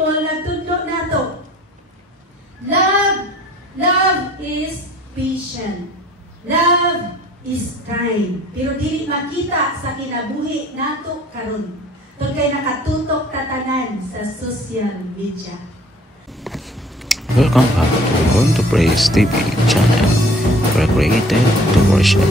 Bible nagtudlo nato. Love is patient. Love is kind. Pero dili makita sa kinabuhi nato karon. Tungod kay nakatutok tatanan sa social media. Welcome back to Born to Praise TV channel. We're created to worship.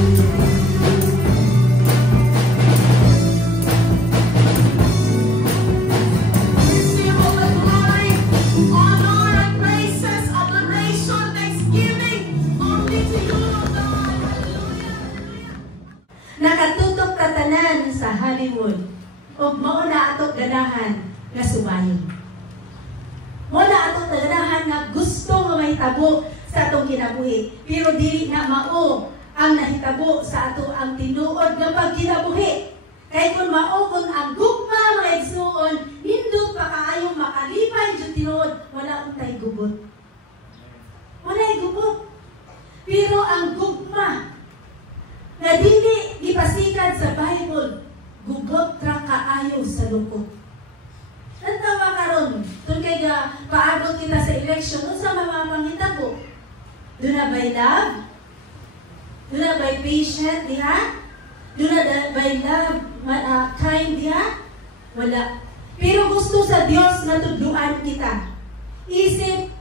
Nakatutok tatanan sa Hollywood ug mao na ato ganahan nga sumayon. Mao na ato ganahan nga gusto nga mahitabo sa atong kinabuhi, pero dili na mao ang nahitabo sa ato ang tinuod nga pagkinabuhi. Kay kung mao kung ang gugma mga igsuon, nindot pa kaayong makalipay jud tinuod, wala untay gubot. Wala gubot. Pero ang gugma na dili gipasikat sa Bible, gubot ra kaayo sa lukot. Nantawa karon, tun kay paabot kita sa election, unsa mamamangitabo? Do na by love? Do na by patient diha? Do na by love kind diha? Wala. Pero gusto sa Dios na tudluan kita. Isip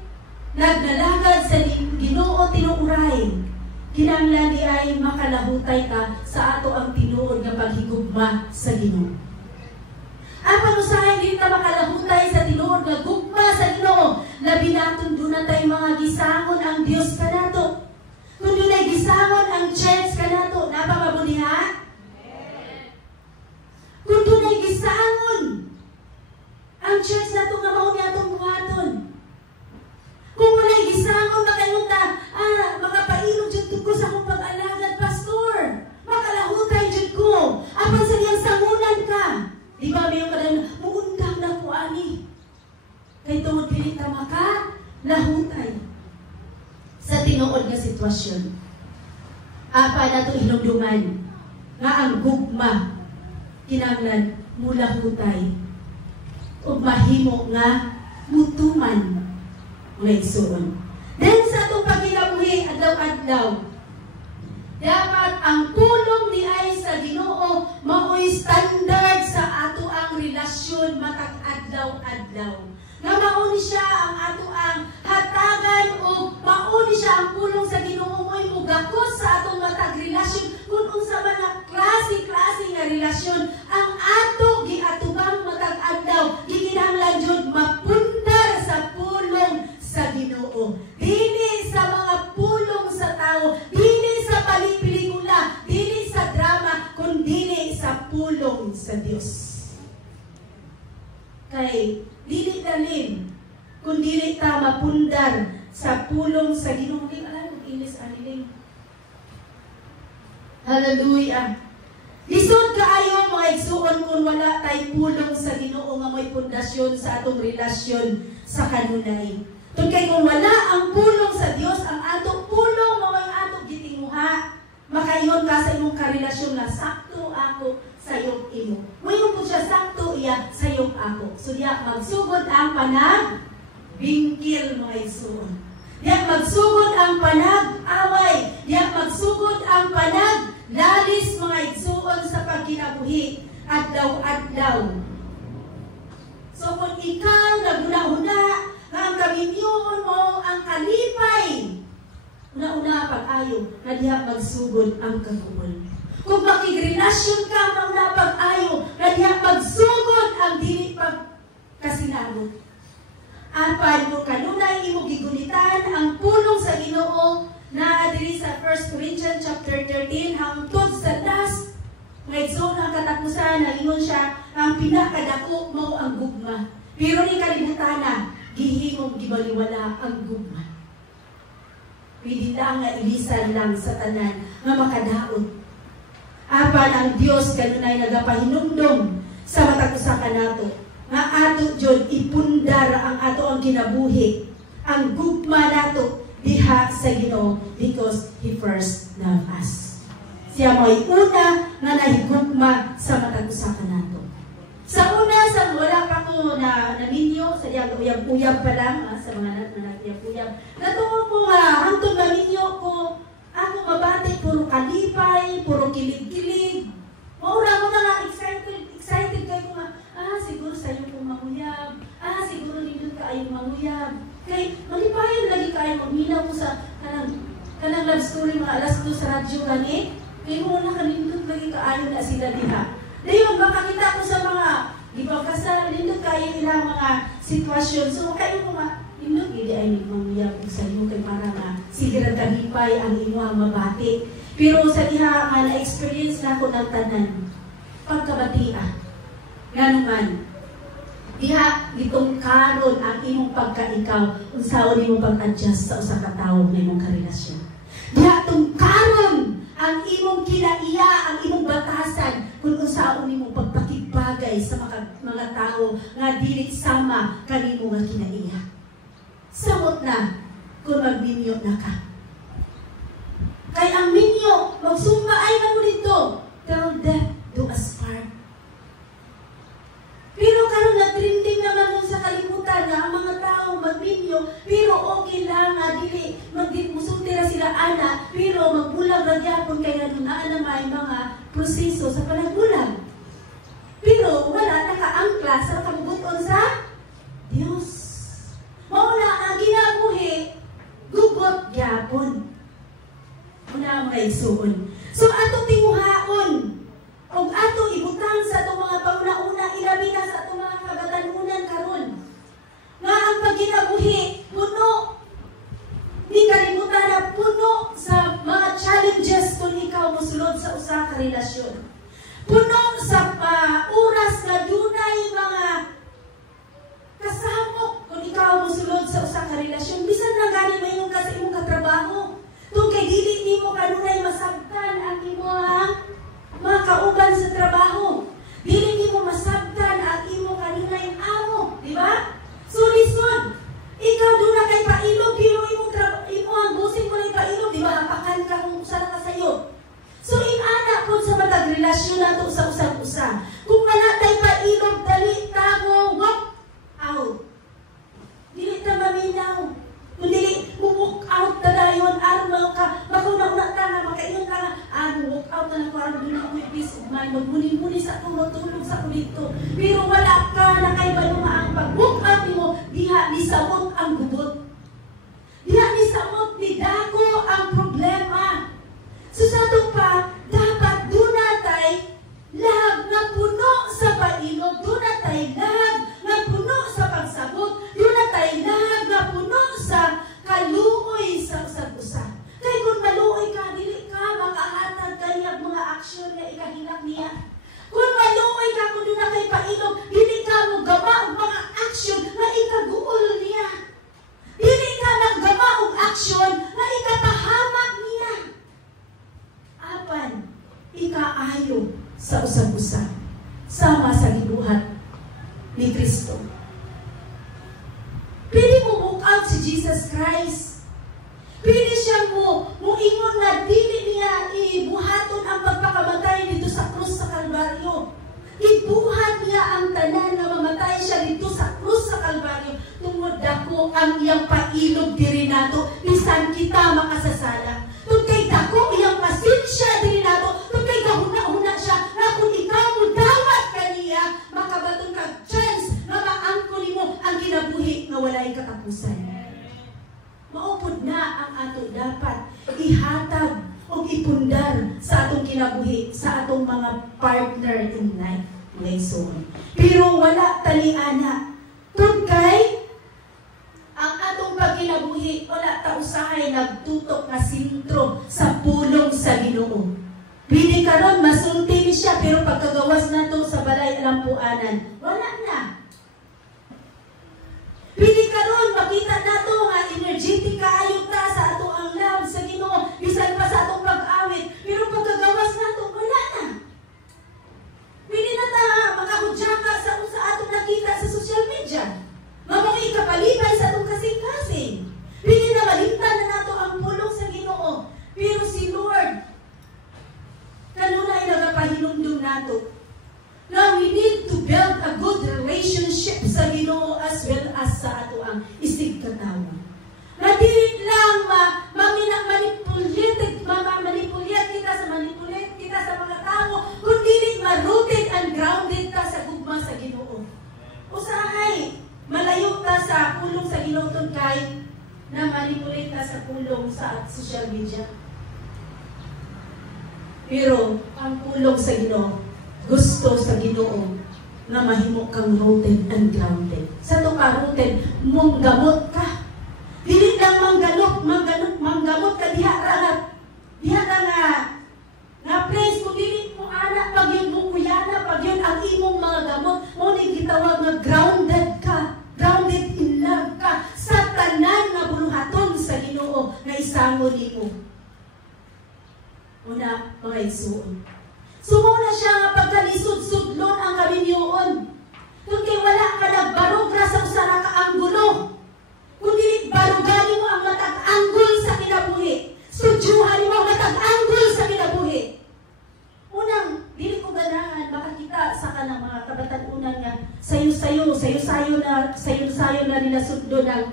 nagdalagad sa Ginoo tinuuray. Kinahanglan di ay makalahutay ka sa ato ang tinuod nga paghigugma sa Ginoo. Ang panusahay din ta makalahutay sa tinuod nga gugma sa Ginoo, labi naton dunay tay mga gisangon ang Dios kanato. Kung dunay gisangon ang church kanato, napamabudiha? Kung dunay gisangon ang church nato nga mao ni atong buhaton. Kung walay gisangon makayunta, makapailog jud ko sa akong pag-alagad, pastor. Makalahutay jud ko. Apan sa diyang sangunan ka. Di ba mayong kadayon, muundang na ko ani. Kay tungod pilit na makalahutay sa tinuod nga sitwasyon. Apa na ito hinumduman nga ang gugma kinahanglan mulahutay o mahimo nga mutuman mga igsuon. Then sa itong pagkinabuhi, adlaw-adlaw, dapat ang pulong ni ay sa Ginoo mao'y standard sa ato ang relasyon matag adlaw-adlaw. Nga mauni siya ang ato ang hatagan o mauni siya ang pulong sa Ginoo mo'y mugakos sa atong matag relasyon kung unsa man nga klase nga relasyon ang ato giatubang matag adlaw gikinahanglan jud mapundar sa pulong sa Ginoo. Dili sa mga pulong sa tao, dili sa palipelikula, dili sa drama, kundi sa pulong sa Dios. Kay dili dalin kung dili ta mapundar sa pulong sa Ginoo. Inis aniling. Hallelujah. Lisod kaayo mga igsuon kung wala tay pulong sa Ginoo nga may pundasyon sa atong relasyon sa kanunay. Kay kung wala ang pulong sa Dios, ang ato pulong mao ang ato gitinguha, makayon ka sa imong karelasyon na sakto ako sa iyong imo. Mayon po siya sakto iya sa iyong ako. So diya magsugod ang panag-bingkil mga igsuon. Diya magsugod ang panag-away. Diya magsugod ang panag-lalis mga igsuon sa pagkinabuhi adlaw-adlaw. So kung ikaw naguna-una nga ang kaminyon mo ang kalipay, una-una pag-ayo na diha magsugod ang kagubol. Kung makigrelasyon ka, una pag-ayo na diha magsugod ang dili pagkasinabot. Apan mo kanunay imo gigulitan ang pulong sa Ginoo na diri sa 1 Corinthians chapter 13 hangtod sa last nga igsoon ang katapusan na ingon siya ang pinakadako mo ang gugma. Pero ni kalibutan na gihimong gibaliwala ang gugma. Pwede lang nga ilisan lang sa tanan nga makadaot. Apan ang Dios kanunay nagapahinumdum sa matag usa kanato nga ato jud ipundar ang ato ang kinabuhi, ang gugma nato diha sa Ginoo because He first loved us. Siya mo'y una nga nahigugma sa matag usa kanato. Sa una, sa wala pa ko na naminyo, sa diya uyab-uyab pa lang sa mga uyab-uyab. Natuwa ko nga, hantong maminyo ko, ako mabati, puro kalipay, puro kilig-kilig. Maura ko na nga, excited kayo ko nga, siguro sa'yo kong manguyab. Siguro nindun ka ayong manguyab. Kay, malipayan lagi kayo, magminaw ko sa kanang love story mga alas 2 sa radyo gani. Kaya mo na kanindun lagi kaayon na sila diha. Dayon, makakita ko sa mga, di ba kasal, nindun kayo ilang mga sitwasyon. So, kayo ko nga, nindun, hindi ay manguyab ko sa'yo kay para nga, sige rin kalipay ang inyong mabati. Pero sa diha nga na-experience na ako ng tanan, pagkabatia. Nga naman, diha ditong karon ang imong pagkaikaw, unsaon imong pag-adjust sa usa ka tawo nga imong karelasyon. Diha tong karon ang imong kinaiya, ang imong batasan kung unsaon imong pagpakibagay sa mga tawo nga dili sama kanimo nga kinaiya. Samot na kung magminyo na ka. Kay ang minyo, magsumba ay na mo dito. Till death do us part. Pero karon nag-trending naman nun sa kalimutan na ang mga tao magminyo, pero okay lang nga, dili, magmusultira sila ana, pero magbulag na gyapon kay nanon na may mga proseso sa panagbulag. Pero wala nakaangkla sa kabubuton sa Dios. Mauna ang ginabuhi, gugot gyapon. Una mga igsuon. So atong tinguhaon, kung atong ibutang sa atong mga pauna-una, ilabi na sa atong mga kabatanunan karon. Nga ang pagkinabuhi, puno, di kalimutan na puno sa mga challenges kung ikaw musulod sa usa ka relasyon. Puno sa oras na dunay mga kasamok kung ikaw musulod sa usa ka relasyon. Bisan na gani mayong ka sa imong katrabaho. Kung kay dili nimo kanunay masabtan ang imong mga kauban sa trabaho. Dili nimo masabtan ang imong kanunay amo, di ba? So listen, ikaw doon na kay pailog, pero imo ang busin mo na pailog, di ba? Apakan ka kung saan ka sayo. So in-ana po sa matag relasyon na ito sa usap-usap. Kung wala tayo pailog, dali tamo, walk out. Dili ta maminaw. Kung dili, walk out na dayon, araw ka, makuna-una ka na, makaiyon ka na, walk out na lang ko, araw doon ako yung peace of mind, magmuni-muni sa ako, matulog sa ako dito. Pero wala ka na kay ba ang pag-walk out mo, diha ni samot ang gubot. Diha ni samot ni dako ang problema. So sa ito pa, dapat doon natay lag na puno sa pailog, doon natay lag na puno sa pagsabot, doon natay lag na puno sa kaluoy sa usag-usag. Kaya kung maluoy ka, dili ka makahatag kanyang mga aksyon na ikahilak niya. Kung maluoy ka, kung doon na kay pailog, dili ka mo gama ang mga aksyon na ikaguol niya. Dili ka naggama ang aksyon na ikatahamak niya. Apan, ikaayo sa usag-usag, sama sa gibuhat ni Kristo. Pili mo walk out si Jesus Christ. Pili siya ingon na dili niya ibuhaton ang pagpakamatay dito sa krus sa Kalbaryo. Ibuhat niya ang tanan na mamatay siya dito sa krus sa Kalbaryo. Tungod dako ang iyang pailog diri nato, bisan kita makasasala. Tungod kay dako iyang pasensya diri nato, tungod kay gahuna-huna siya na kung ikaw mo dawat kaniya, makabatong ka chance na maangko nimo ang kinabuhi nga walay katapusan. Maupod na ang ato dapat ihatag o ipundar sa atong kinabuhi, sa atong mga partner in life. Pero wala taliana. Tugkay, ang atong pagkinabuhi, wala ta usahay nagtutok na sintro sa pulong sa Ginoo. Pili karon masulti siya, pero pagkagawas na to sa balay alampuanan, wala na. Pili karon makita nato nga energetic kaayo ta sa ato ang love sa Ginoo, bisan pa sa atong pag-awit, pero pagkagawas nato wala na. Pili na ta makahudyaka sa atong nakita sa social media. Mamang ikapalibay sa atong kasing-kasing. Pili na malimtan na nato ang pulong sa Ginoo, pero si Lord kanunay nagapahinumdum nato. Now we need to build a good sa ato ang isig katawa. Na dili lang manipulate kita sa mga tao, kundi ma-rooted and grounded ka sa gugma sa Ginoo. Usahay, malayo ka sa pulong sa Ginoo tun kay na manipulate ka sa pulong sa social media. Pero ang pulong sa Ginoo, gusto sa Ginoo na mahimo kang rooted and grounded. Sa to ka rooted, mong gamot ka. Dili lang manggamot ka diha nga praise kung dili mo anak pag yun mo kuyana, pag yun ang imong mga gamot, mo ning gitawag nga grounded ka, grounded in love ka sa tanan nga buluhaton sa Ginoo na isango nimo. Una, mga igsuon. Sumo na siya nga pagkalisud-sudlon ang kaminyoon. Kung kay wala ka nagbarog ra sa usa ka anggulo, kundi barugani mo ang matag-anggol sa kinabuhi. Sudyuhan mo ang matag-anggol sa kinabuhi. Unang, dili ko ganahan makakita sa kanang mga kabatan-unan nga sayo-sayo na nila sudlo ng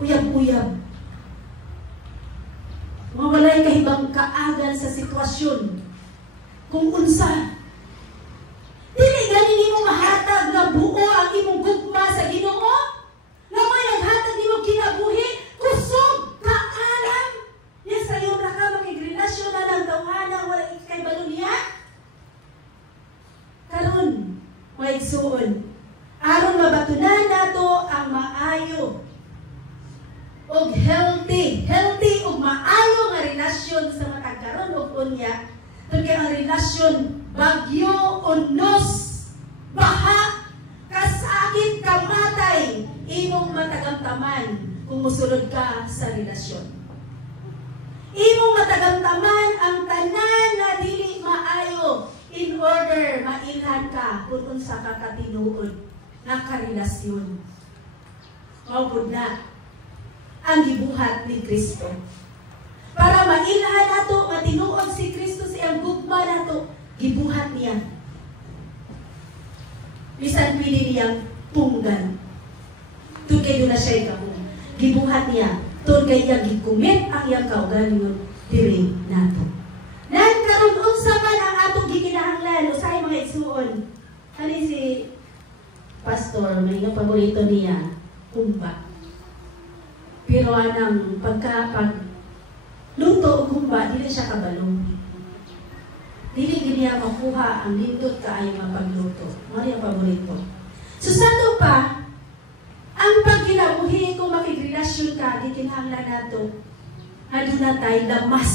uyab-uyab. Mga walay kahibang kaagan sa sitwasyon. Kung unsa, dili gani nimo mahatag na buo ang imong gugma sa Ginoo, na may naghatag nimo kinabuhi, kusog, kaalam. Yes, sayo na ka makigrelasyon na ng tawhana, wala ikay balunya. Karon, may igsuon, aron mabatunan nato ang maayo og healthy ug maayo nga relasyon sa matag karon ug unya. Kaya ang relasyon, bagyo, unos, baha, kasakit, kamatay, imong matagamtaman kung musulod ka sa relasyon. Imong matagamtaman ang tanan na dili maayo in order mailhan ka kung unsa ka katinuod na karelasyon. Maugod na ang gibuhat ni Kristo. Para mailhan nato nga tinuod si Kristo sa iyang gugma nato, gibuhat niya. Bisan pili niyang punggan. Tun kay na siya ikabung. Gibuhat niya. Tun kay iyang gikumit ang iyang kaugalingon diri nato. Nagkaroon unsa man ang atong gikinahanglan usay mga igsuon. Kani si pastor, may nga paborito niya, kumba. Pero anang luto o kumba, dili siya kabalong. Dili niya makuha ang lindot kaayo nga pagluto. Mari ang paborito. So sa pa, ang pagkinabuhi kung makigrelasyon ka, di kinahanglan nato, aduna tay lamas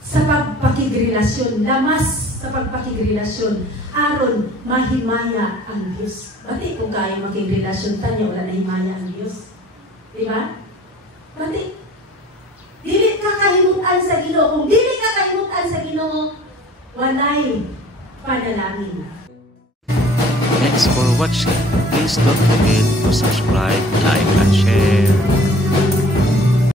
sa pagpakigrelasyon. Lamas sa pagpakigrelasyon. Aron mahimaya ang Diyos. Bati kung kaya makigrelasyon tayo, wala na himaya ang Diyos. Diba? Bati. Dili ka kahimutan sa Ginoo. Kung dili ka kahimutan sa Ginoo, walay panalangin. Thanks for watching. Please don't forget to subscribe, like, and share.